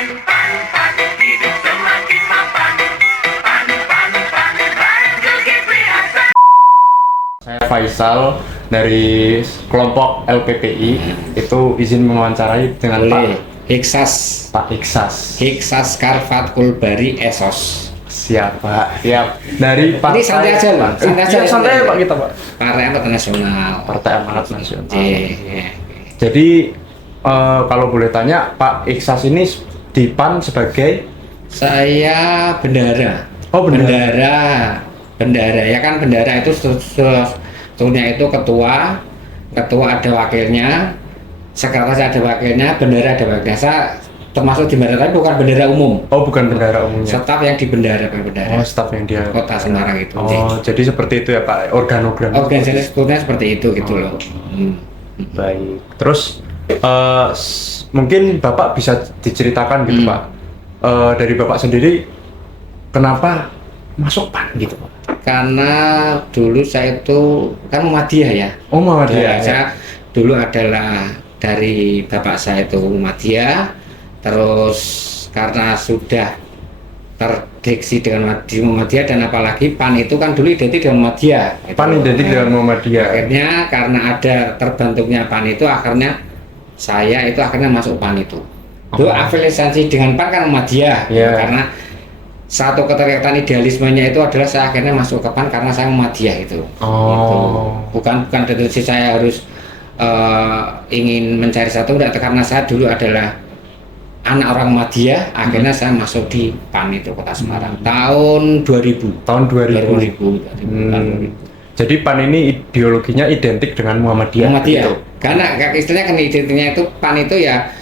hidup semakin mapan. Saya Faisal dari kelompok LPPI, itu izin mewawancarai dengan Pak Iksas. Hiksas Karfatkul Bari Esos. Siap Pak, siap. Dari Ini santai aja Pak, santai Pak kita Pak. Partai Amanat Nasional. Partai Amanat Nasional. Iya. Jadi kalau boleh tanya, Pak Iksas ini di PAN sebagai? Saya bendara. Oh, bendara. Bendara ya kan, bendara itu sebetulnya itu ketua ada wakilnya, sekretaris ada wakilnya, bendara ada wakilnya. Saya termasuk di bendara, tapi bukan bendara umum. Oh, bukan bendara umumnya. Staf yang di bendara, bendara. Oh, staf yang dia. Kota Semarang itu. Oh, jadi seperti itu ya Pak, organogram. Organisasi sebetulnya seperti itu gitu loh. Baik. Terus mungkin Bapak bisa diceritakan gitu Pak. Dari Bapak sendiri kenapa masuk PAN gitu Pak? Karena dulu saya itu kan Muhammadiyah ya. Oh, Muhammadiyah. Ya, saya dulu adalah dari bapak saya itu Muhammadiyah. Terus karena sudah terdiksi dengan Muhammadiyah, dan apalagi PAN itu kan dulu identik dengan Muhammadiyah. PAN identik dengan Muhammadiyah. Akhirnya karena ada terbentuknya PAN itu, akhirnya saya itu akhirnya masuk PAN itu. Dulu afiliasi dengan PAN kan Muhammadiyah. Yeah. Karena satu keterikatan idealismenya itu adalah saya akhirnya masuk ke PAN karena saya Muhammadiyah itu. Gitu. Bukan definisi saya harus ingin mencari satu, enggak, karena saya dulu adalah anak orang Muhammadiyah, akhirnya saya masuk di PAN itu Kota Semarang tahun 2000. Tahun 2000. Jadi PAN ini ideologinya identik dengan Muhammadiyah. Muhammadiyah. Gitu. Karena istilahnya kan identiknya itu PAN itu ya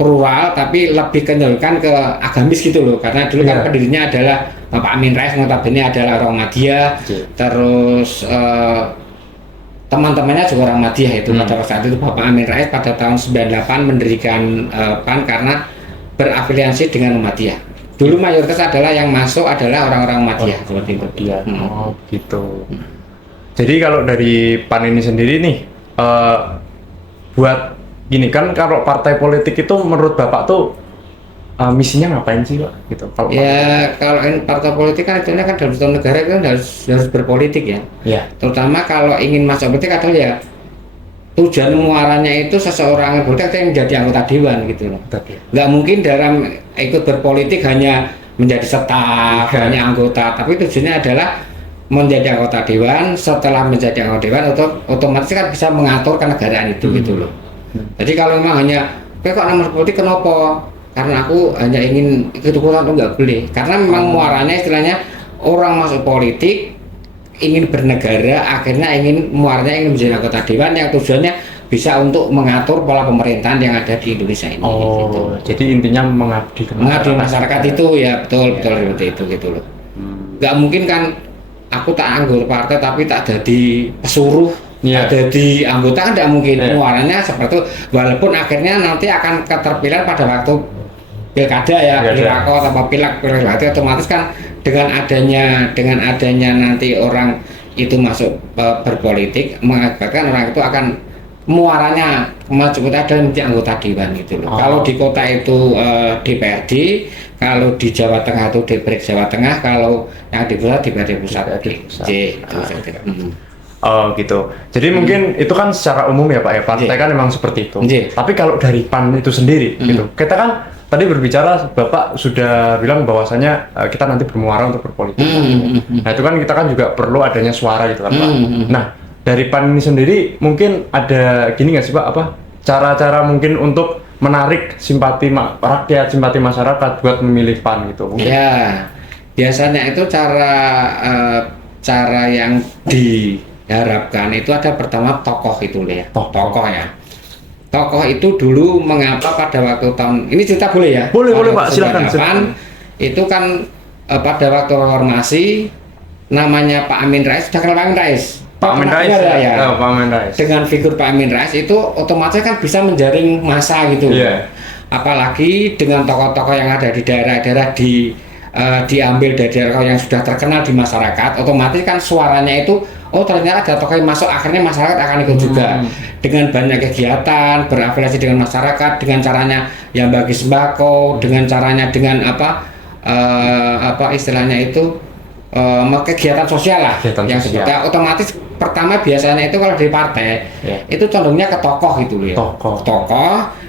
plural, tapi lebih kenyorkan ke agamis gitu loh, karena dulu kan pendirinya adalah Bapak Amin Rais, notabene adalah orang Muhammadiyah. Terus teman-temannya juga orang Muhammadiyah itu. Pada saat itu Bapak Amin Rais pada tahun 98 mendirikan PAN karena berafiliasi dengan Muhammadiyah. Dulu mayoritas adalah yang masuk adalah orang-orang Muhammadiyah seperti itu. Oh gitu. Jadi kalau dari PAN ini sendiri nih, buat gini kan, kalau partai politik itu menurut Bapak tuh misinya ngapain sih Pak? Gitu. Kalau kalau partai politik kan artinya kan dalam satu negara kan harus berpolitik ya. Iya. Terutama kalau ingin masuk politik adalah ya tujuan muaranya itu seseorang politik yang menjadi anggota dewan gitu loh. Nggak mungkin dalam ikut berpolitik hanya menjadi staf, hanya anggota, tapi tujuannya adalah menjadi anggota dewan. Setelah menjadi anggota dewan, otomatis kan bisa mengatur kenegaraan itu gitu loh. Jadi kalau memang hanya kok nomor politik, kenapa? Karena aku hanya ingin ikut-ikutan, itu nggak boleh. Karena memang muaranya istilahnya orang masuk politik ingin bernegara, akhirnya muaranya ingin menjadi anggota dewan yang tujuannya bisa untuk mengatur pola pemerintahan yang ada di Indonesia ini. Gitu. Jadi intinya mengabdi masyarakat itu ya, betul seperti itu gitu loh. Nggak mungkin kan aku tak anggota partai tapi tak jadi pesuruh. Jadi anggota kan tidak mungkin. Muaranya seperti itu, walaupun akhirnya nanti akan keterpilihan pada waktu pilkada ya, pilkada atau pilek otomatis kan dengan adanya nanti orang itu masuk berpolitik, mengakibatkan orang itu akan muaranya maju adalah menjadi anggota dewan gitu loh. Kalau di kota itu DPRD, kalau di Jawa Tengah itu DPRD Jawa Tengah, kalau yang di pusat DPRD pusat. Oh gitu. Jadi mungkin itu kan secara umum ya Pak ya, partai kan memang seperti itu. Tapi kalau dari PAN itu sendiri gitu, kita kan tadi berbicara, Bapak sudah bilang bahwasanya kita nanti bermuara untuk berpolitik. Nah itu kan kita kan juga perlu adanya suara gitu kan Pak. Nah dari PAN ini sendiri mungkin ada gini nggak sih Pak, apa cara-cara mungkin untuk menarik simpati rakyat, simpati masyarakat buat memilih PAN gitu? Mungkin. Ya biasanya itu cara yang diharapkan itu ada pertama tokoh itu ya, tokoh ya. Tokoh itu dulu mengapa pada waktu tahun ini cerita boleh ya? Boleh Pak, silakan. Itu kan pada waktu reformasi namanya Pak Amin Rais, sudah kenal Pak Amin Rais. Pak Amin Rais ya. Pak Amin Rais. Dengan figur Pak Amin Rais itu otomatis kan bisa menjaring massa gitu. Apalagi dengan tokoh-tokoh yang ada di daerah-daerah diambil dari daerah yang sudah terkenal di masyarakat, otomatis kan suaranya itu oh ternyata ada tokoh yang masuk, akhirnya masyarakat akan ikut juga dengan banyak kegiatan berafiliasi dengan masyarakat, dengan caranya yang bagi sembako, dengan caranya dengan apa istilahnya itu kegiatan sosial lah, yang sebetulnya otomatis pertama biasanya itu kalau di partai itu condongnya ke tokoh gitu ya, tokoh.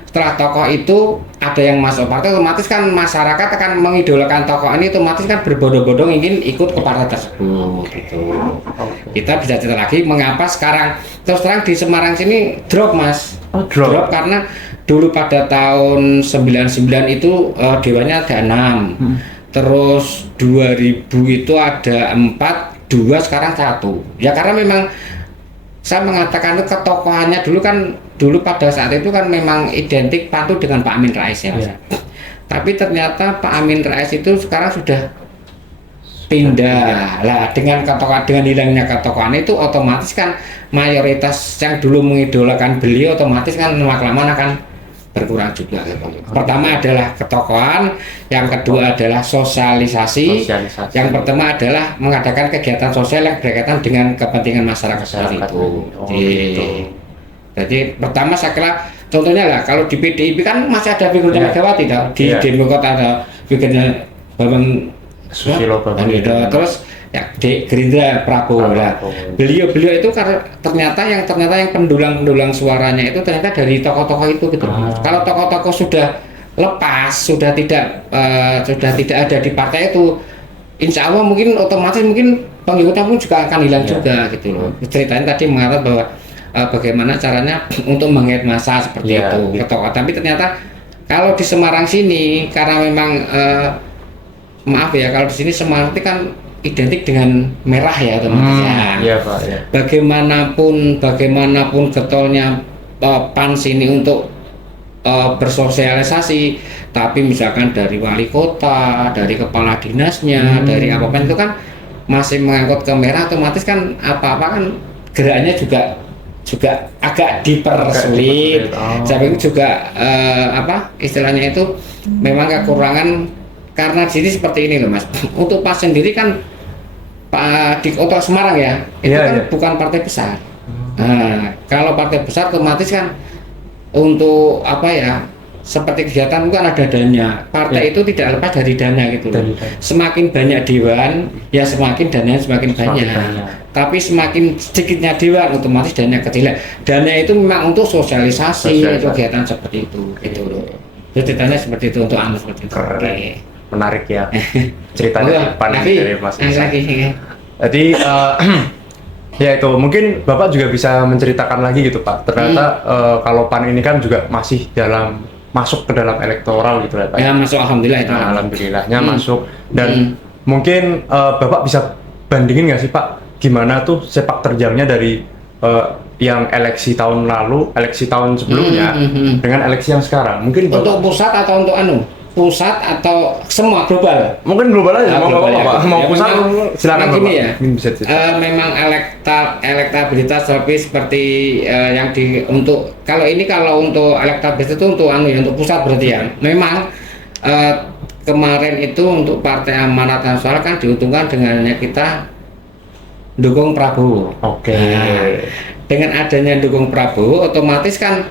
Setelah tokoh itu ada yang masuk partai, otomatis kan masyarakat akan mengidolakan tokoh ini, otomatis kan berbondong-bondong ingin ikut ke partai tersebut gitu. Kita bisa cerita lagi mengapa sekarang terus terang di Semarang sini drop mas. Drop karena dulu pada tahun 99 itu dewanya ada 6, terus 2000 itu ada 4, 2 sekarang 1 ya, karena memang saya mengatakan itu ketokohannya dulu pada saat itu kan memang identik patuh dengan Pak Amin Rais ya mas. Tapi ternyata Pak Amin Rais itu sekarang sudah pindah lah, dengan hilangnya ketokohan itu otomatis kan mayoritas yang dulu mengidolakan beliau otomatis kan lama-kelamaan akan berkurang juga. Pertama adalah ketokohan, yang kedua adalah sosialisasi. Yang pertama adalah mengadakan kegiatan sosial yang berkaitan dengan kepentingan masyarakat seperti itu. Jadi pertama saya kira contohnya lah, kalau di PDIP kan masih ada figurnya Megawati, di Demokrat ada figurnya Bambang Susilo, terus ya di Gerindra Prabowo lah. Beliau itu karena ternyata yang pendulang suaranya itu ternyata dari tokoh-tokoh itu gitu. Kalau tokoh-tokoh sudah lepas, sudah tidak ada di partai itu, insya Allah mungkin otomatis pengikutnya pun juga akan hilang juga gitu loh. Ceritanya tadi mengatakan bahwa bagaimana caranya untuk menggait massa seperti itu ke tokoh. Tapi ternyata kalau di Semarang sini karena memang maaf ya, kalau di sini Semarang itu kan identik dengan merah ya otomatis ya. Pak, ya. Bagaimanapun getolnya PAN sini untuk bersosialisasi, tapi misalkan dari wali kota, dari kepala dinasnya, dari apapun itu kan masih mengangkut ke merah, otomatis kan apa-apa kan geraknya juga agak dipersulit. Saya pikir juga istilahnya itu memang kekurangan. Karena di sini seperti ini loh mas, untuk PAS sendiri kan di kota Semarang ya, itu kan bukan partai besar. Nah, kalau partai besar otomatis kan untuk seperti kegiatan kan ada dana. Partai itu tidak lepas dari dana gitu loh. Semakin banyak dewan, ya semakin dananya semakin banyak. Tapi semakin sedikitnya dewan, otomatis dana kecil. Dana itu memang untuk sosialisasi. Kegiatan seperti itu gitu loh. Ceritanya seperti itu untuk anu seperti itu. Menarik ya ceritanya dari Mas Isa. Jadi ya itu mungkin Bapak juga bisa menceritakan lagi gitu Pak. Ternyata kalau PAN ini kan juga masih masuk ke dalam elektoral gitu ya Pak. Ya masuk, alhamdulillah itu. Alhamdulillahnya masuk, dan mungkin Bapak bisa bandingin nggak sih Pak, gimana tuh sepak terjangnya dari yang eleksi tahun lalu, eleksi tahun sebelumnya dengan eleksi yang sekarang? Mungkin Bapak, untuk pusat atau untuk pusat atau semua global? Mungkin global aja, mau pusat silakan gini ya. Memang elektabilitas tapi seperti yang untuk untuk elektabilitas itu untuk untuk pusat berarti ya. Memang kemarin itu untuk Partai Amanat Nasional kan diuntungkan dengannya kita dukung Prabowo. Dengan adanya dukung Prabowo, otomatis kan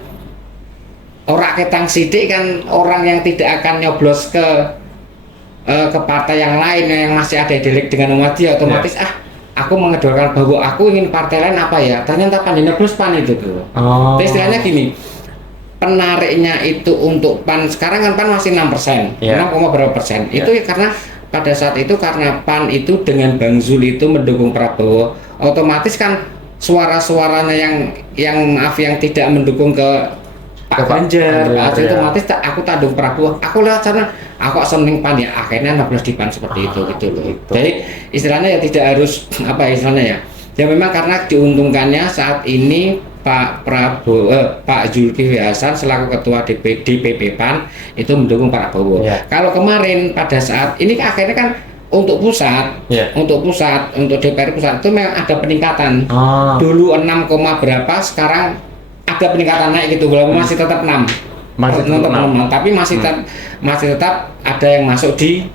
orang ketang sidik kan, orang yang tidak akan nyoblos ke partai yang lain yang masih ada delik dengan Muhammadiyah, otomatis aku mengedorkan bahwa aku ingin partai lain ternyata PAN nyoblos PAN itu tuh. Istilahnya gini, penariknya itu untuk PAN sekarang kan PAN masih 6%, 6, berapa persen. Itu karena pada saat itu karena PAN itu dengan Bang Zul itu mendukung Prabowo, otomatis kan suara-suaranya yang tidak mendukung ke Pak Ganjar, itu otomatis aku tandung Prabowo. Aku lihat karena aku seneng PAN ya, akhirnya 16 di PAN seperti itu gitu loh. Jadi istilahnya ya tidak harus istilahnya ya. Ya memang karena diuntungkannya saat ini Pak Prabowo, Pak Zulkifli Hasan selaku ketua DPP PAN itu mendukung Pak Prabowo. Kalau kemarin pada saat ini akhirnya kan untuk pusat, untuk DPR pusat itu memang ada peningkatan. Dulu 6, berapa, sekarang ada peningkatan naik gitu, walaupun masih tetap 6. Tapi masih tetap ada yang masuk di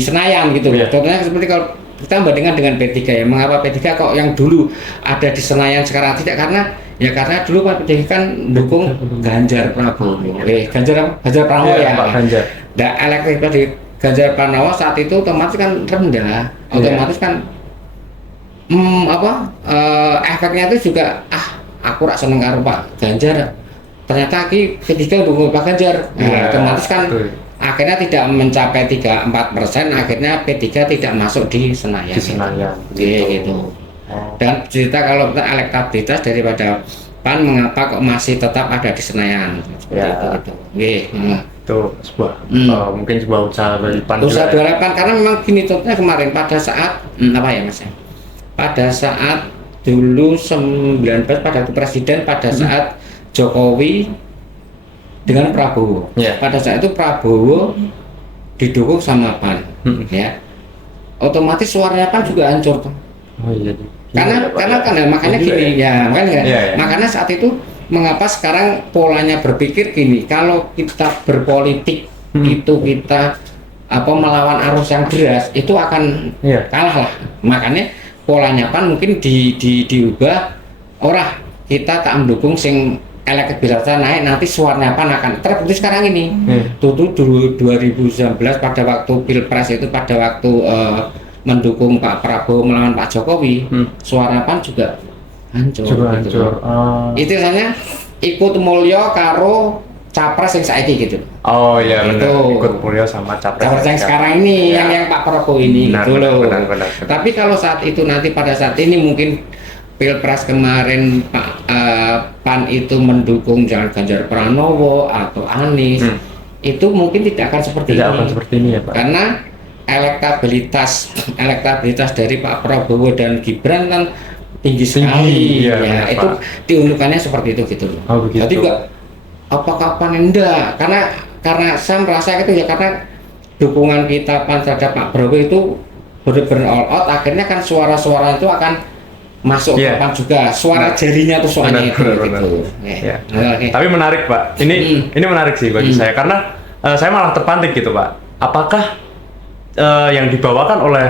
Senayan gitu. Contohnya seperti kalau kita bandingkan dengan P3 ya. Mengapa P3 kok yang dulu ada di Senayan sekarang tidak? Karena dulu Pak P3 kan dukung Ganjar Pranowo. Ganjar Pranowo ya. Pak Ganjar. Nah, elektabilitas di Ganjar Pranowo saat itu otomatis kan rendah. Otomatis kan efeknya itu juga aku rak seneng karo Pak Ganjar. Ternyata P3 dukung Pak Ganjar. Nah, otomatis kan akhirnya tidak mencapai 3-4%, akhirnya P3 tidak masuk di Senayan. Gitu. Dan cerita kalau kita elektabilitas daripada PAN, mengapa kok masih tetap ada di Senayan? Gitu. Itu sebuah mungkin sebuah usaha dari PAN. Usaha dari PAN karena memang gini contohnya kemarin pada saat pada saat dulu 19 pada waktu presiden pada saat Jokowi dengan Prabowo. Pada saat itu Prabowo didukung sama PAN, ya. Otomatis suaranya PAN juga hancur tuh. Makanya gini ya, makanya saat itu mengapa sekarang polanya berpikir gini, kalau kita berpolitik itu kita melawan arus yang deras itu akan kalah lah. Makanya polanya PAN mungkin diubah, kita tak mendukung sing elektabilitasnya naik, nanti suaranya PAN akan terbukti sekarang ini. Tuh 2019 pada waktu Pilpres itu pada waktu mendukung Pak Prabowo melawan Pak Jokowi, suara PAN juga hancur. Itu misalnya ikut mulya karo capres yang saiki gitu. Oh iya benar. Ikut mulya sama capres yang sekarang ini yang Pak Prabowo ini gitu loh. Benar. Tapi kalau saat itu nanti pada saat ini mungkin Pilpres kemarin PAN itu mendukung Ganjar Pranowo atau Anies, itu mungkin tidak akan seperti ini ya Pak. Karena elektabilitas dari Pak Prabowo dan Gibran kan tinggi sekali. Itu diundukannya seperti itu gitu loh. Jadi enggak apakah PAN enggak? Karena saya merasa itu ya, karena dukungan kita PAN terhadap Pak Prabowo itu benar-benar all out, akhirnya kan suara-suara itu akan masuk ke PAN juga, suara jarinya tuh soalnya itu gitu. Tapi menarik Pak, ini menarik sih bagi saya karena saya malah terpantik gitu Pak. Apakah yang dibawakan oleh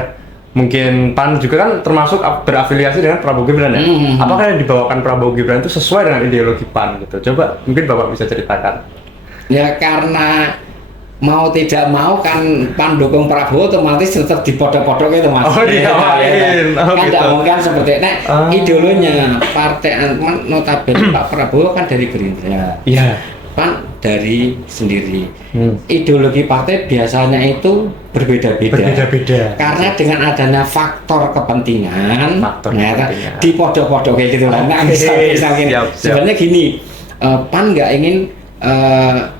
mungkin PAN juga kan termasuk berafiliasi dengan Prabowo Gibran ya? Apakah yang dibawakan Prabowo Gibran itu sesuai dengan ideologi PAN gitu? Coba mungkin Bapak bisa ceritakan. Ya karena mau tidak mau kan PAN dukung Prabowo otomatis tetap dipodok-podok itu Mas. Tidak mungkin seperti ideologinya partai notabene Pak Prabowo kan dari Gerindra. PAN dari sendiri. Ideologi partai biasanya itu berbeda-beda. Karena dengan adanya faktor kepentingan, dipodok-podok kayak gitu lah. Misalnya sebenarnya gini, PAN nggak ingin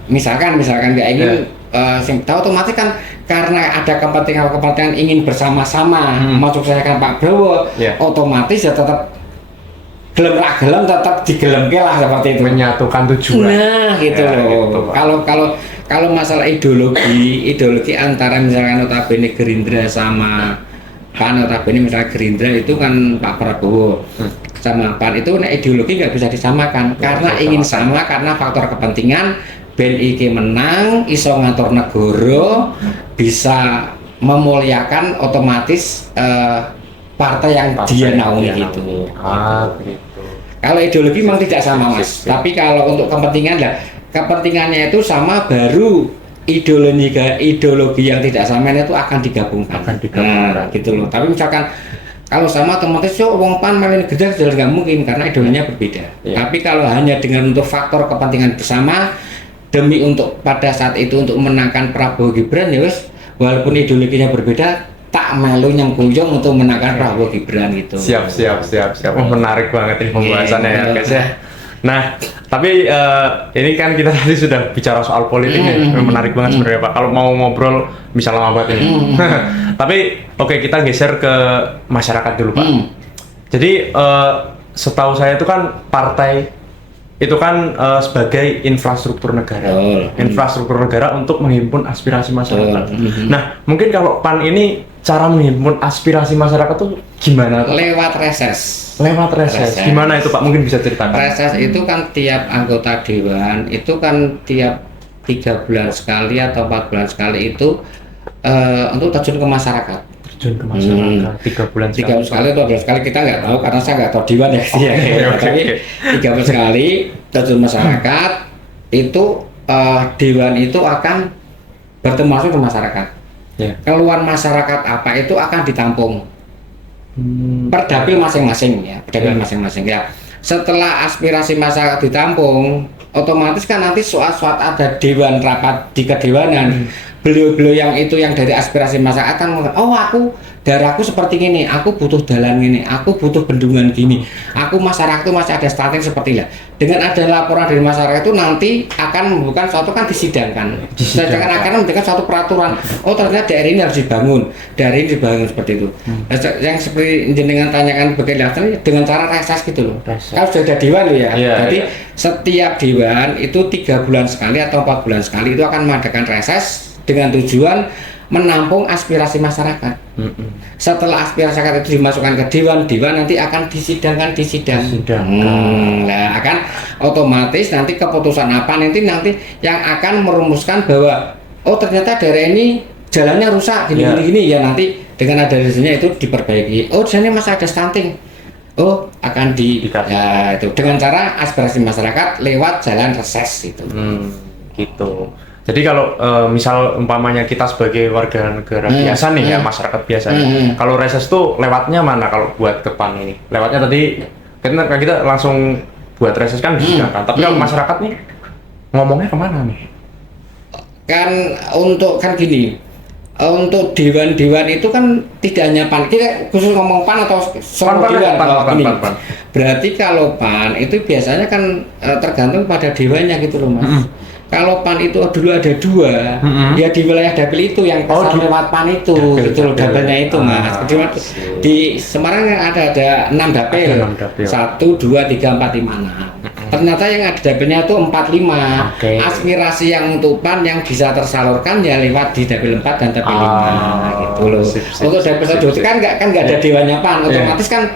misalkan nggak ingin tahu otomatis kan karena ada kepentingan ingin bersama-sama mensukseskan Pak Prabowo, otomatis ya tetap gelem tetap digelemke lah seperti itu, menyatukan tujuan. Nah gitu loh. Kalau masalah ideologi antara misalkan notabene Gerindra sama PAN, notabene misalnya Gerindra itu kan Pak Prabowo sama PAN itu ideologi nggak bisa disamakan karena ingin sama karena faktor kepentingan. Ben iki menang, iso ngatur negara, bisa memuliakan otomatis partai yang dia naungi gitu. Gitu. Kalau ideologi memang tidak sama Mas, tapi kalau untuk kepentingannya itu sama, baru ideologi yang tidak sama itu akan digabungkan. Nah, gitu loh. Tapi misalkan kalau sama otomatis wong PAN main gede jelas nggak mungkin karena ideologinya berbeda. Tapi kalau hanya dengan untuk faktor kepentingan bersama demi untuk pada saat itu untuk menangkan Prabowo Gibran ya wes, walaupun ideologinya berbeda tak melu yang kuyung untuk menangkan Prabowo Gibran gitu. Siap. Menarik banget ini pembahasannya ya guys ya. Nah, tapi ini kan kita tadi sudah bicara soal politik nih, menarik banget sebenarnya Pak. Kalau mau ngobrol bisa lama banget ini. Tapi oke, kita geser ke masyarakat dulu Pak. Jadi setahu saya itu kan partai itu kan sebagai infrastruktur negara, infrastruktur negara untuk menghimpun aspirasi masyarakat. Nah, mungkin kalau PAN ini cara menghimpun aspirasi masyarakat tuh gimana? Lewat reses. Gimana itu Pak? Mungkin bisa ceritakan. Reses itu kan tiap anggota dewan itu kan tiap 3 bulan sekali atau 4 bulan sekali itu untuk terjun ke masyarakat. terjun ke masyarakat 3 bulan 3 bulan sekali atau 12 kali kita nggak tahu karena saya nggak tahu Dewan ya. Tapi 3 bulan sekali terjun masyarakat itu Dewan itu akan bertemu langsung ke masyarakat. Keluhan masyarakat apa itu akan ditampung per dapil masing-masing ya, masing-masing ya. Setelah aspirasi masyarakat ditampung, otomatis kan nanti suat ada dewan rapat di kedewanan. Beliau-beliau yang itu yang dari aspirasi masyarakat kan ngomong, oh daerahku seperti ini, aku butuh jalan ini, aku butuh bendungan gini, aku masyarakat itu masih ada stunting seperti lah. Dengan ada laporan dari masyarakat itu nanti akan membuka suatu kan disidangkan. Akan memberikan suatu peraturan. Oh ternyata daerah ini harus dibangun, daerah ini dibangun seperti itu. Yang seperti jenengan tanyakan bagaimana dengan cara reses gitu loh. Kalau sudah ada dewan loh ya. Jadi setiap dewan itu 3 bulan sekali atau 4 bulan sekali itu akan mengadakan reses dengan tujuan menampung aspirasi masyarakat. Setelah aspirasi masyarakat itu dimasukkan ke dewan nanti akan disidangkan. Nah, akan otomatis nanti keputusan apa nanti yang akan merumuskan bahwa oh ternyata daerah ini jalannya rusak gini ya, nanti dengan ada rezekinya itu diperbaiki. Oh di sini masih ada stunting. Oh akan ya, itu dengan cara aspirasi masyarakat lewat jalan reses itu. Gitu. Jadi kalau misal umpamanya kita sebagai warga negara biasa nih ya, masyarakat biasa, kalau reses tuh lewatnya mana kalau buat ke PAN ini? Lewatnya tadi kita langsung buat reses kan disidangkan, tapi kalau masyarakat nih ngomongnya kemana nih? Kan gini, untuk dewan-dewan itu kan tidak hanya PAN, kita khusus ngomong PAN atau semua dewan. PAN. Berarti kalau PAN itu biasanya kan tergantung pada dewannya gitu loh mas. Kalau PAN itu dulu ada 2, ya di wilayah dapil itu yang kesal lewat PAN itu, gitu loh dapilnya itu mas. Di Semarang ada 6 dapil, 1, 2, 3, 4, 5, 6. Ternyata yang ada dapilnya itu 4, 5. Aspirasi yang untuk PAN yang bisa tersalurkan ya lewat di dapil 4 dan dapil 5, gitu loh. Untuk dapil 1 kan nggak ada dewannya PAN, otomatis kan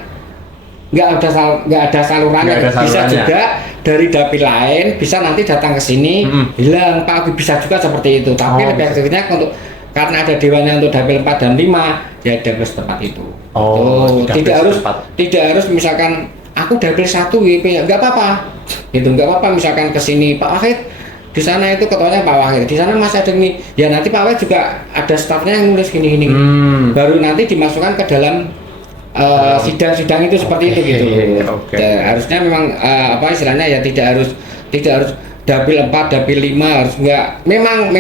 nggak ada salurannya. Bisa juga dari dapil lain bisa nanti datang ke sini bilang Pak bisa juga seperti itu, tapi lebih efektifnya untuk karena ada dewannya untuk dapil 4 dan 5 ya dapil setempat itu. Tidak harus misalkan aku dapil 1 WP ya nggak apa-apa gitu, nggak apa-apa misalkan ke sini Pak Wahid di sana itu ketuanya Pak Wahid, di sana masih ada ini ya, nanti Pak Wahid juga ada stafnya yang nulis gini baru nanti dimasukkan ke dalam sidang-sidang itu seperti itu gitu. Harusnya memang apa istilahnya ya tidak harus dapil 4, dapil 5 harus enggak. Memang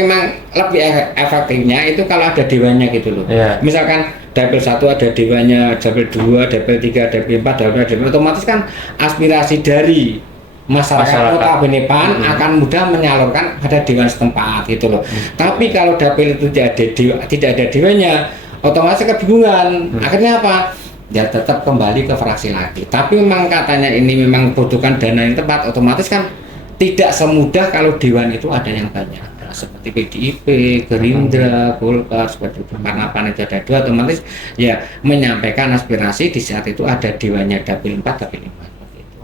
lebih efektifnya itu kalau ada dewannya gitu loh. Misalkan dapil 1 ada dewannya, dapil 2, dapil 3, dapil 4, dapil otomatis kan aspirasi dari masyarakat kota Benepan akan mudah menyalurkan pada dewan setempat gitu loh. Tapi kalau dapil itu tidak ada dewannya, otomatis kebingungan. Akhirnya apa? Ya tetap kembali ke fraksi lagi. Tapi memang katanya ini memang membutuhkan dana yang tepat, otomatis kan tidak semudah kalau dewan itu ada yang banyak. Seperti PDIP, Gerindra, Golkar seperti itu. Karena PAN itu ada 2, otomatis ya menyampaikan aspirasi di saat itu ada dewannya dapil 4, dapil 5 seperti itu.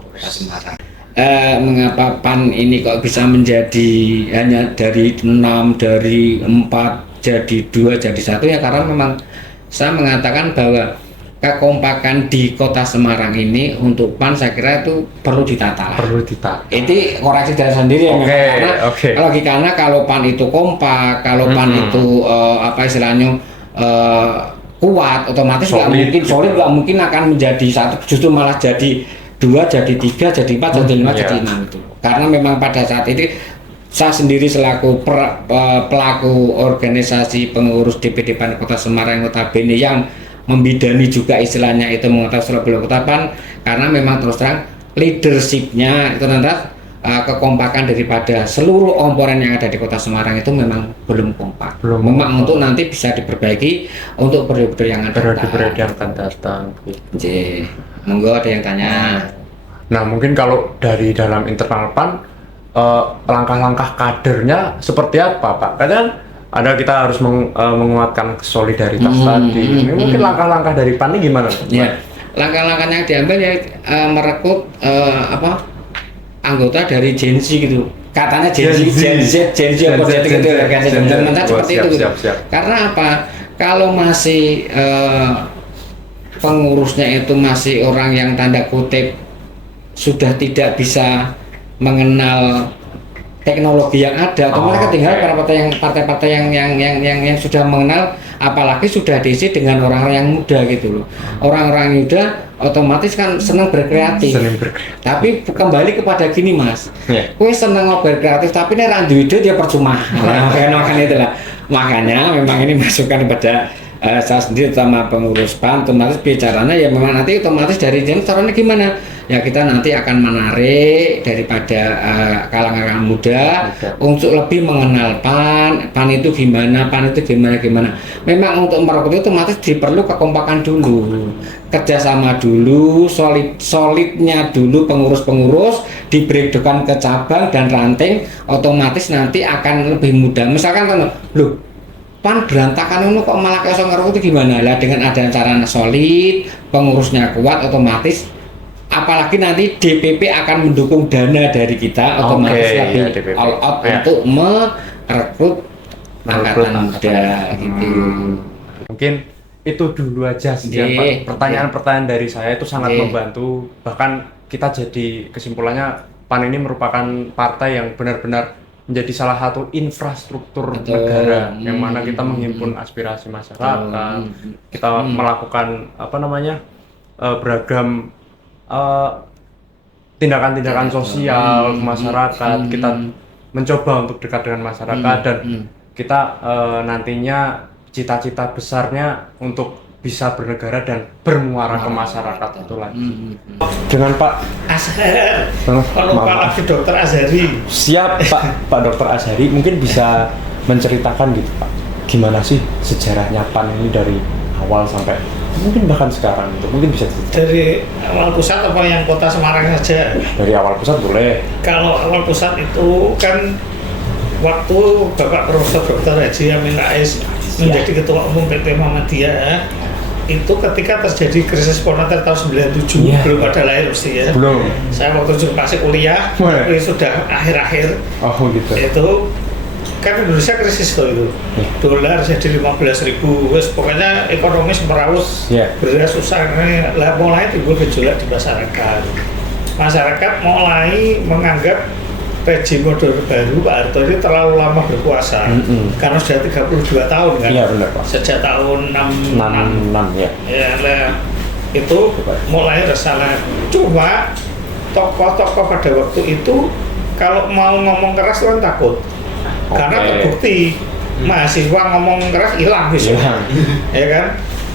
Mengapa PAN ini kok bisa menjadi hanya dari 6, dari 4 jadi 2, jadi 1 ya karena memang saya mengatakan bahwa kekompakan di kota Semarang ini untuk PAN saya kira itu perlu ditata. Ini koreksi dari sendiri ya karena kalau PAN itu kompak, kalau PAN itu apa istilahnya kuat, otomatis nggak mungkin solid, nggak mungkin akan menjadi 1, justru malah jadi 2, jadi 3, jadi 4, jadi 5, jadi 6 itu. Karena memang pada saat ini saya sendiri selaku pelaku organisasi pengurus DPD PAN Kota Semarang notabene yang membidani juga istilahnya itu mengetahui Surabaya Kota PAN, karena memang terus terang leadershipnya itu nanti kekompakan daripada seluruh komponen yang ada di Kota Semarang itu memang belum kompak. Memang untuk nanti bisa diperbaiki untuk periode yang akan datang. Monggo ada yang tanya. Nah mungkin kalau dari dalam internal PAN langkah-langkah kadernya seperti apa Pak? Kadang ada kita harus menguatkan solidaritas tadi. Ini mungkin langkah-langkah dari PAN ini gimana? Ya, langkah-langkahnya yang diambil ya merekrut anggota dari Gen Z gitu. Katanya Gen Z seperti itu gitu. Karena apa? kalau masih pengurusnya itu masih orang yang tanda kutip sudah tidak bisa mengenal teknologi yang ada, otomatis ketinggalan partai-partai yang sudah mengenal, apalagi sudah diisi dengan orang-orang yang muda gitu loh. Orang-orang muda otomatis kan senang berkreatif. Tapi kembali kepada gini mas, gue senang berkreatif tapi ini randu ide dia percuma. Makanya itulah. Makanya memang ini masukan kepada saya sendiri sama pengurus PAN, otomatis bicaranya ya memang nanti otomatis dari jenis caranya gimana ya, kita nanti akan menarik daripada kalangan muda untuk lebih mengenal PAN itu gimana, PAN itu gimana. Memang untuk merekrut itu otomatis diperlu kekompakan dulu, kerjasama dulu, solidnya dulu pengurus-pengurus di breakdown ke cabang dan ranting, otomatis nanti akan lebih mudah. Misalkan kan, loh PAN berantakan itu kok malah kayak ngerokok itu gimana lah, dengan ada cara solid, pengurusnya kuat, otomatis apalagi nanti DPP akan mendukung dana dari kita, otomatis lebih all out untuk merekrut angkatan muda gitu. Mungkin itu dulu aja sih Pak. Pertanyaan-pertanyaan dari saya itu sangat membantu, bahkan kita jadi kesimpulannya PAN ini merupakan partai yang benar-benar menjadi salah satu infrastruktur negara, yang mana kita menghimpun aspirasi masyarakat, kita melakukan beragam tindakan-tindakan sosial ke masyarakat, kita mencoba untuk dekat dengan masyarakat, dan kita nantinya cita-cita besarnya untuk bisa bernegara dan bermuara ke masyarakat itu lagi. Dengan Pak Azhar, Pak Dr. Azhari. Siap Pak Dr. Azhari, mungkin bisa menceritakan gitu Pak, gimana sih sejarahnya PAN ini dari awal sampai mungkin bahkan sekarang itu, mungkin bisa dari awal pusat apa yang kota Semarang saja? Dari awal pusat boleh. Kalau awal pusat itu kan waktu Bapak Profesor Dr. Haji Amin Rais menjadi Ketua Umum PT Muhammadiyah, itu ketika terjadi krisis moneter tahun 97, belum ada lahir mesti ya. Belum. Saya waktu itu masih kuliah, tapi sudah akhir-akhir. Oh gitu. Itu kan Indonesia krisis tuh itu. Dolar jadi 15.000, wes pokoknya ekonomis meraus, beras susah. Lah mulai timbul gejolak di masyarakat. Masyarakat mulai menganggap rejim Orde Baru Pak Harto ini terlalu lama berkuasa, karena sudah 32 tahun kan. Iya benar Pak. Sejak tahun 66 ya. Ya, itu mulai resah. Cuma tokoh-tokoh pada waktu itu kalau mau ngomong keras kan takut, karena terbukti mahasiswa ngomong keras hilang besok, ya kan?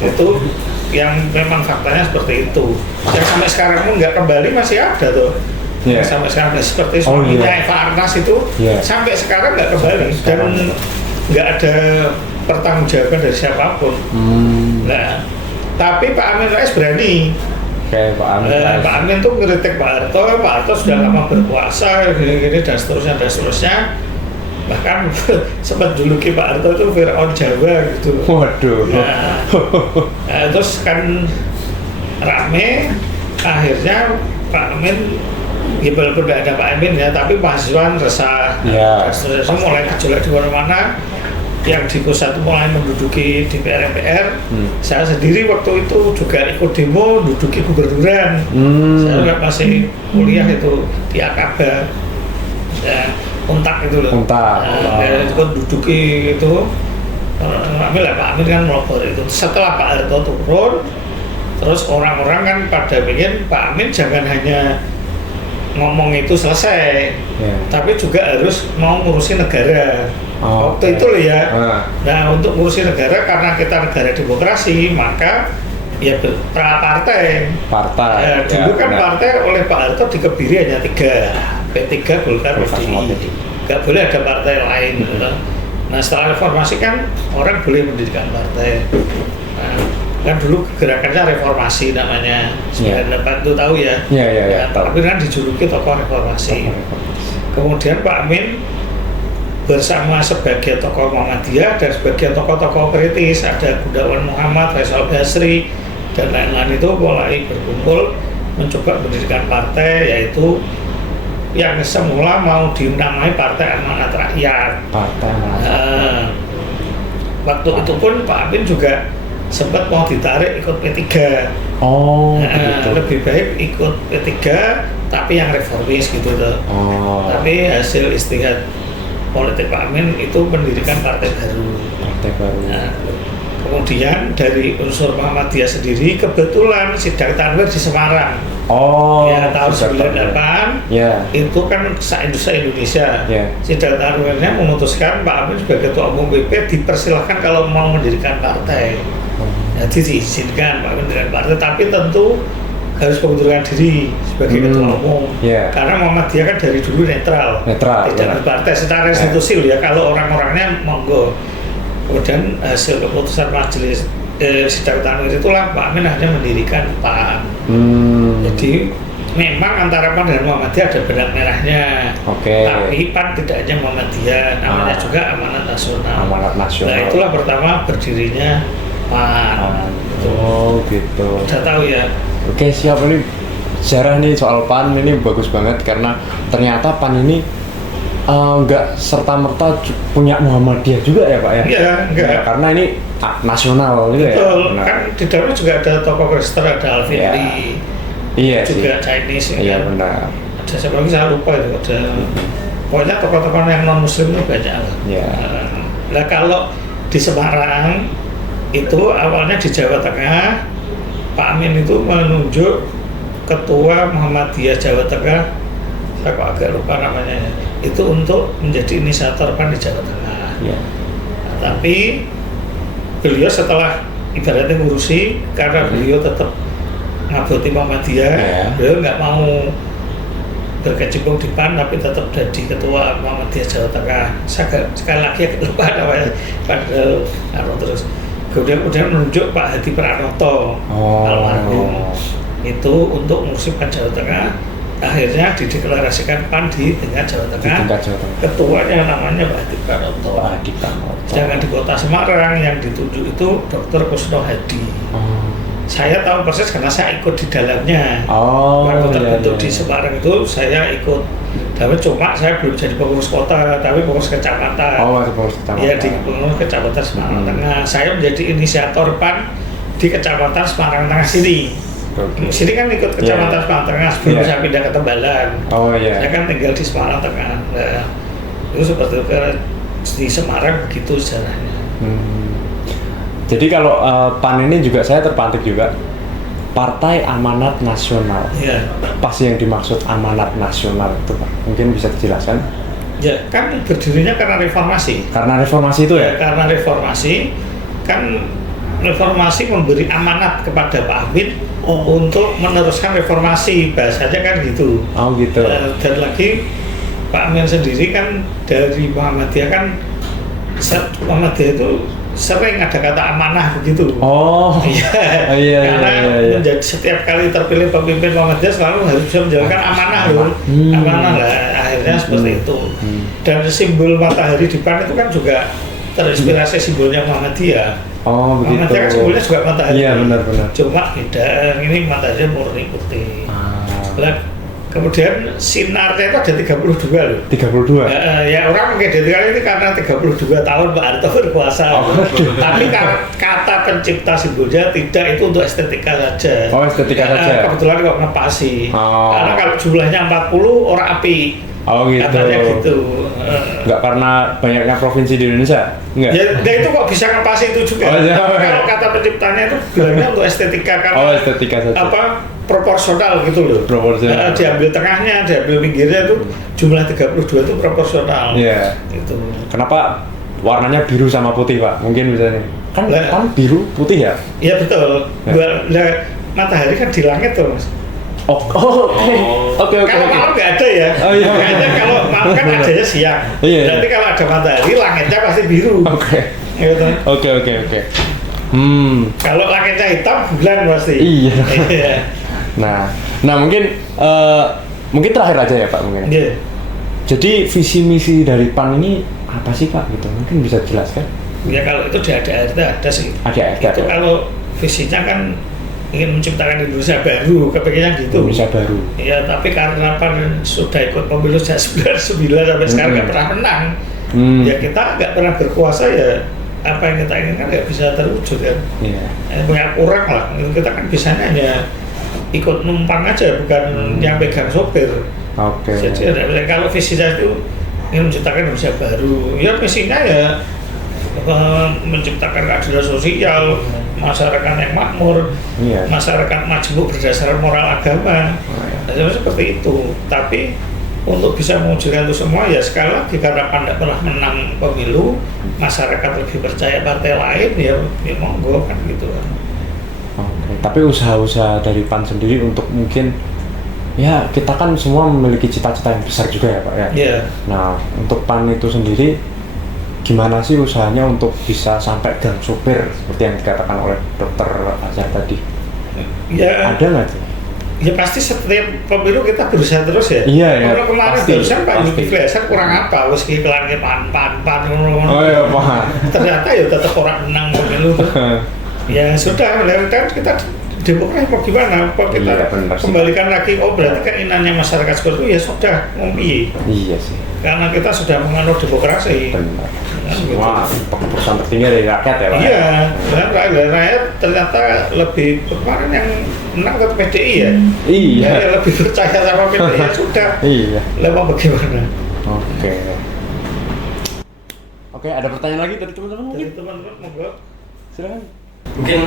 Itu yang memang faktanya seperti itu. Yang sampai sekarang pun nggak kembali masih ada tuh. Sampai sekarang seperti suaminya Eva Arnas itu sampai sekarang nggak kembali dan nggak ada pertanggungjawaban dari siapapun. Nah, tapi Pak Amin Rais berani. Pak Amin tuh ngeritik Pak Harto sudah lama berkuasa, gini-gini dan seterusnya. Bahkan sempat juluki Pak Harto itu Fir'aun Jawa gitu. Waduh. Nah, terus kan rame, akhirnya Pak Amin, ya walaupun tidak ada Pak Amin ya, tapi mahasiswa resah, mulai gejolak di mana-mana, yang di pusat mulai menduduki DPR-MPR. Saya sendiri waktu itu juga ikut demo, menduduki gubernuran. Saya juga masih kuliah itu di Akaba, Untak itu loh. Itu kan duduki itu, Pak Amin kan melopor itu. Setelah Pak Harto turun, terus orang-orang kan pada ingin Pak Amin jangan hanya ngomong itu selesai, tapi juga harus mau ngurusin negara. Waktu itu loh ya. Nah, untuk ngurusin negara, karena kita negara demokrasi, maka ya partai. Dulu kan partai oleh Pak Harto dikebiri hanya 3, P3, Golkar, PDI. Gak boleh ada partai lain. Nah, setelah reformasi kan orang boleh mendirikan partai. Kan dulu gerakannya reformasi namanya, 98 itu tahu ya? Iya, tapi kan dijuluki tokoh reformasi. Kemudian Pak Amin bersama sebagian tokoh Muhammadiyah dan sebagian tokoh-tokoh kritis, ada Gunawan Muhammad, Faisal Basri dan lain-lain, itu mulai berkumpul mencoba mendirikan partai, yaitu yang semula mau dinamai Partai Amanat Rakyat. Waktu itu pun Pak Amin juga sempat mau ditarik ikut P3. Lebih baik ikut P3 tapi yang reformis gitu tuh. Tapi hasil istihad politik Pak Amin itu mendirikan partai baru. Nah, kemudian dari unsur Muhammadiyah sendiri kebetulan Sidang Tanwir di Semarang. Tahun 98 itu kan se-Indonesia. Sidang Tanwirnya memutuskan Pak Amin sebagai ketua umum PP dipersilahkan kalau mau mendirikan partai. Jadi diizinkan Pak Amin mendirikan partai, tapi tentu harus mengundurkan diri sebagai ketua umum. Karena Muhammadiyah kan dari dulu netral tidak berpartai secara institusi ya. Kalau orang-orangnya monggo. Kemudian hasil keputusan majelis Sidang Tanwir itulah Pak Amin akhirnya mendirikan PAN. Jadi memang antara PAN dan Muhammadiyah ada benang merahnya. Tapi PAN tidak hanya Muhammadiyah, namanya juga Amanat Nasional. Nah itulah pertama berdirinya PAN. Gitu. Udah tahu ya. Oke, siap. Ini sejarah nih soal PAN ini bagus banget karena ternyata PAN ini nggak serta-merta punya Muhammadiyah juga ya Pak ya? Iya, enggak. Ya, karena ini nasional gitu. Betul, ya? kan di dalamnya juga ada tokoh Kristen, ada Alvin Iya juga sih. Chinese ya. Iya benar. Ada siapa lagi saya lupa itu, ada pokoknya tokoh-tokoh yang non muslim itu banyak lah. Nah kalau di Semarang itu awalnya di Jawa Tengah Pak Amin itu menunjuk ketua Muhammadiyah Jawa Tengah, saya kok agak lupa namanya, itu untuk menjadi inisiator PAN di Jawa Tengah. Nah, tapi beliau setelah ibaratnya ngurusi, karena beliau tetap ngaboti Muhammadiyah, beliau nggak mau berkecimpung di PAN tapi tetap jadi ketua Muhammadiyah Jawa Tengah. Saya sekali lagi lupa namanya, padahal terus kemudian menunjuk Pak Hadi Pranoto almarhum itu untuk ngurusi PAN Jawa Tengah. Akhirnya dideklarasikan PAN di tingkat Jawa Tengah. Ketuanya namanya Pak Hadi Pranoto. Sedangkan di kota Semarang yang ditunjuk itu Dr. Kusno Hadi. Saya tahu persis karena saya ikut di dalamnya. Waktu terbentuk di Semarang itu saya ikut. Tapi cuma saya belum jadi pengurus kota, tapi pengurus kecamatan. Iya, di pengurus kecamatan Semarang Tengah. Saya menjadi inisiator PAN di kecamatan Semarang Tengah sini. Sini kan ikut kecamatan Semarang Tengah sebelum saya pindah ke Tembalang. Saya kan tinggal di Semarang Tengah. Nah, itu seperti itu, di Semarang begitu sejarahnya. Jadi kalau PAN ini juga saya terpantik juga Partai Amanat Nasional. Pas yang dimaksud Amanat Nasional itu Pak, mungkin bisa dijelaskan? Ya kan berdirinya karena reformasi. Karena reformasi itu ya? Karena reformasi kan reformasi memberi amanat kepada Pak Amin untuk meneruskan reformasi, bahasanya kan gitu. Gitu. Dan lagi Pak Amin sendiri kan dari Muhammadiyah kan, Muhammadiyah itu sering ada kata amanah begitu. Karena menjadi setiap kali terpilih pemimpin Muhammadiyah selalu harus bisa menjalankan amanah loh. Amanah lah, akhirnya seperti itu. Dan simbol matahari di PAN itu kan juga terinspirasi simbolnya Muhammadiyah. Begitu. Muhammadiyah kan simbolnya juga matahari. Iya benar-benar. Cuma beda, ini matahari murni putih. Kemudian sinarnya itu ada 32 loh. 32? Ya orang mengidentikan ini karena 32 tahun Pak Harto berkuasa. Tapi kata pencipta simbolnya tidak, itu untuk estetika saja. Estetika saja? Kebetulan kok ngepasi. Karena kalau jumlahnya 40 orang api. Gitu. Katanya gitu. Nggak karena banyaknya provinsi di Indonesia? Enggak? Ya itu kok bisa ngepasi itu juga. Kalau kata penciptanya itu bilangnya untuk estetika, karena estetika saja. Proporsional gitu loh. Proporsional. Diambil tengahnya, diambil pinggirnya itu jumlah 32 itu proporsional. Gitu. Kenapa warnanya biru sama putih Pak? Mungkin bisa nih. Kan biru putih ya? Iya betul. Matahari kan di langit tuh Mas. Oke. Kalau malam nggak ada ya. Kayaknya kalau malam kan adanya siang. Berarti kalau ada matahari langitnya pasti biru. Gitu. Oke. Kalau langitnya hitam bulan pasti. Iya. Nah mungkin terakhir aja ya Pak mungkin. Jadi visi misi dari PAN ini apa sih Pak gitu? Mungkin bisa dijelaskan? Ya kalau itu di ada sih. Itu kalau visinya kan ingin menciptakan Indonesia baru, kepikirnya gitu. Indonesia baru. Ya tapi karena PAN sudah ikut pemilu sejak 99 sampai sekarang nggak pernah menang. Ya kita nggak pernah berkuasa ya. apa yang kita inginkan nggak bisa terwujud kan. Iya. Punya kurang lah, kita kan bisanya hanya ikut numpang aja, bukan yang pegang sopir. Oke. Jadi kalau visi saya itu ingin menciptakan Indonesia baru, ya misinya ya menciptakan keadilan sosial, masyarakat yang makmur, Iya. masyarakat majemuk berdasarkan moral agama. Jadi seperti itu. Tapi untuk bisa mewujudkan itu semua ya sekali lagi karena PAN tidak pernah menang pemilu, masyarakat lebih percaya partai lain ya monggo kan gitu. Oke. Tapi usaha-usaha dari PAN sendiri untuk mungkin ya kita kan semua memiliki cita-cita yang besar juga ya Pak ya. Iya. Nah untuk PAN itu sendiri gimana sih usahanya untuk bisa sampai gang supir seperti yang dikatakan oleh Dokter Azhar tadi? Ya. Ada nggak sih? Ya pasti setiap pemilu kita berusaha terus ya. Iya ya. Kalau kemarin pasti, barusan Pak pasti. Zulkifli Hasan kurang apa? Wes ki kelange pan. Oh iya Pak. Ternyata ya tetap orang menang pemilu tuh. Ya sudah, kan kita demokrasi mau gimana? Kok kita Iya, benar sih. kembalikan lagi? Oh berarti keinginannya masyarakat seperti itu ya sudah ngompi. Iya sih. Karena kita sudah menganut demokrasi. Benar. Kan Semua gitu. perusahaan tertinggi dari rakyat ya Pak. Iya, dan rakyat ternyata lebih kemarin yang menang ke PDI ya. Iya. Ya, lebih percaya sama PDI ya sudah. Iya. Lewat bagaimana? Oke. Oke, ada pertanyaan lagi dari teman-teman mungkin? Dari teman-teman monggo. Silakan. Mungkin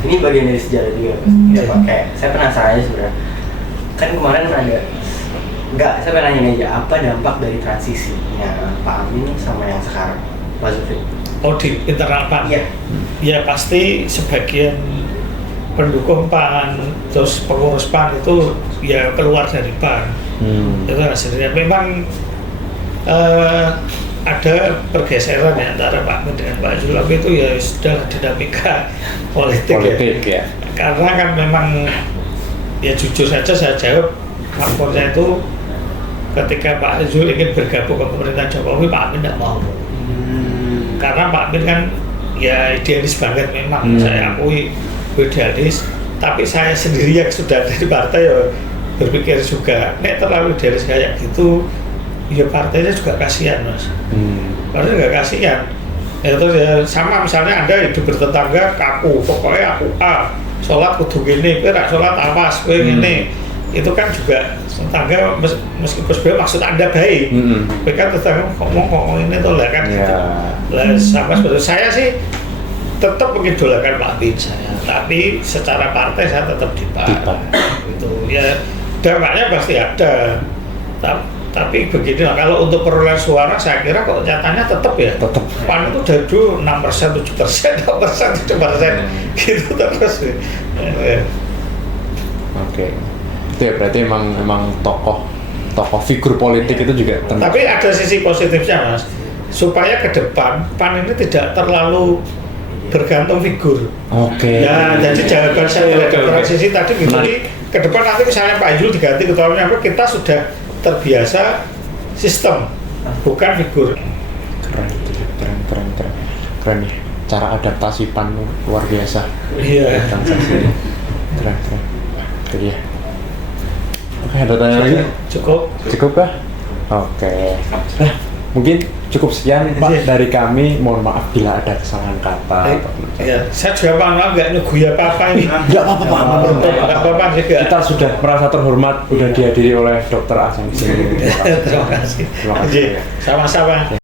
ini bagian dari sejarah juga ya Pak. Kayak saya penasaran aja sebenarnya, kan kemarin ada saya pengen nanya aja apa dampak dari transisinya Pak Amin sama yang sekarang Pak Zulkifli? Oh di internal PAN? Iya. Ya pasti sebagian pendukung PAN terus pengurus PAN itu ya keluar dari PAN. Itu hasilnya memang ada pergeseran ya antara Pak Amin dengan Pak Zulkifli itu ya sudah dinamika politik ya. Karena kan memang ya jujur saja saya jawab faktornya itu ketika Pak Zul ingin bergabung ke pemerintahan Jokowi, Pak Amin tidak mau. Karena Pak Amin kan ya idealis banget memang, saya akui idealis. Tapi saya sendiri yang sudah dari partai ya berpikir juga, nek terlalu idealis kayak gitu, ya partainya juga kasihan mas. Partainya juga kasihan. Ya, terus ya sama misalnya Anda hidup bertetangga kaku, pokoknya aku sholat kudu gini, kira sholat awas, gini. Itu kan juga tetangga meskipun sebenarnya maksud Anda baik, tapi kan tetangga ngomong ini tuh lah kan. Gitu. Lah sama seperti saya sih tetap mengidolakan Pak Amin saya, tapi secara partai saya tetap di PAN. Gitu ya, dampaknya pasti ada. Tapi begini lah, kalau untuk perolehan suara saya kira kok nyatanya tetap ya. Tetap. PAN itu dari dulu 6%, 7%, 6%, 7% gitu terus. Oke. Itu ya berarti emang tokoh figur politik itu juga tentu. Tapi ada sisi positifnya mas, supaya ke depan PAN ini tidak terlalu bergantung figur. Oke. Ya, jadi jawaban saya terhadap transisi tadi begini, ke depan nanti misalnya Pak Yul diganti ketua umum, kita sudah terbiasa sistem, bukan figur. Keren. Cara adaptasi PAN luar biasa. Iya. Keren. Iya. Oke, ada tanya lagi? Cukup kah? Oke. Nah, mungkin cukup sekian Pak dari kami. Mohon maaf bila ada kesalahan kata. Ya, saya juga maaf nggak nyuguh apa-apa ini. Nggak apa-apa. Nggak apa-apa juga. Kita sudah merasa terhormat, udah dihadiri oleh Dokter Azhar di sini. Terima kasih. Terima kasih. Sama-sama.